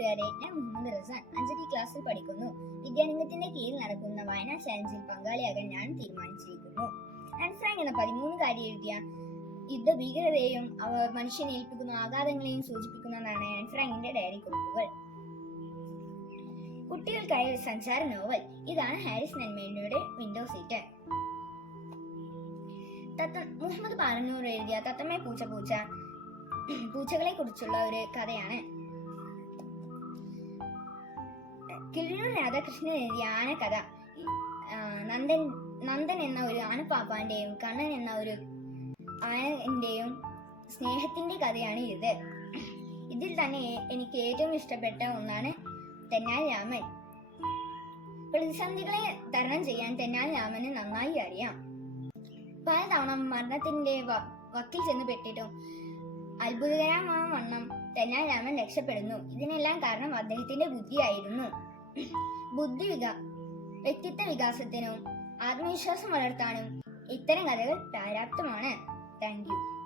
കൂട്ടുകാരെ ഞാൻ മുഹമ്മദ് റസാൻ അഞ്ചടി ക്ലാസ്സിൽ പഠിക്കുന്നു. വിദ്യാരംഗത്തിന്റെ കീഴിൽ നടക്കുന്ന വായനാ ചലഞ്ചിൽ പങ്കാളിയാകാൻ ഞാൻ തീരുമാനിച്ചിരിക്കുന്നു. ആൻ ഫ്രാങ്ക് എന്ന പതിമൂന്നുകാരി എഴുതിയ യുദ്ധഭീകരതയെയും അവ മനുഷ്യനെ ഏൽപ്പിക്കുന്ന ആഘാതങ്ങളെയും സൂചിപ്പിക്കുന്നതാണ് ആൻഫ്രാങ്കിന്റെ ഡയറി കുറിപ്പുകൾ. കുട്ടികൾക്കായ ഒരു സഞ്ചാര നോവൽ. ഇതാണ് ഹാരിസ് നന്മേനയുടെ വിൻഡോ സീറ്റ് തത്ത മുഹമ്മദ് പാലന്നൂർ എഴുതിയ തത്തമ്മ പൂച്ച പൂച്ച പൂച്ചകളെ കുറിച്ചുള്ള ഒരു കഥയാണ്. കിളിയൂർ രാധാകൃഷ്ണൻ എഴുതിയ ആനക്കഥ നന്ദൻ നന്ദൻ എന്ന ഒരു ആനപ്പാപ്പാന്റെയും കണ്ണൻ എന്ന ഒരു ആനന്റെയും സ്നേഹത്തിന്റെ കഥയാണ് ഇത്. ഇതിൽ തന്നെ എനിക്ക് ഏറ്റവും ഇഷ്ടപ്പെട്ട ഒന്നാണ് തെന്നാലി രാമൻ. പ്രതിസന്ധികളെ തരണം ചെയ്യാൻ തെന്നാലി രാമന് നന്നായി അറിയാം. പലതവണ മരണത്തിന്റെ വക്കിൽ ചെന്ന് പെട്ടിട്ടും അത്ഭുതകരമായ വണ്ണം തെന്നാലി രാമൻ രക്ഷപ്പെടുന്നു. ഇതിനെല്ലാം കാരണം അദ്ദേഹത്തിന്റെ ബുദ്ധിയായിരുന്നു. ബുദ്ധി വികാ വ്യക്തിത്വ വികാസത്തിനും ആത്മവിശ്വാസം വളർത്താനും ഇത്തരം കഥകൾ പര്യാപ്തമാണ് താങ്ക് യു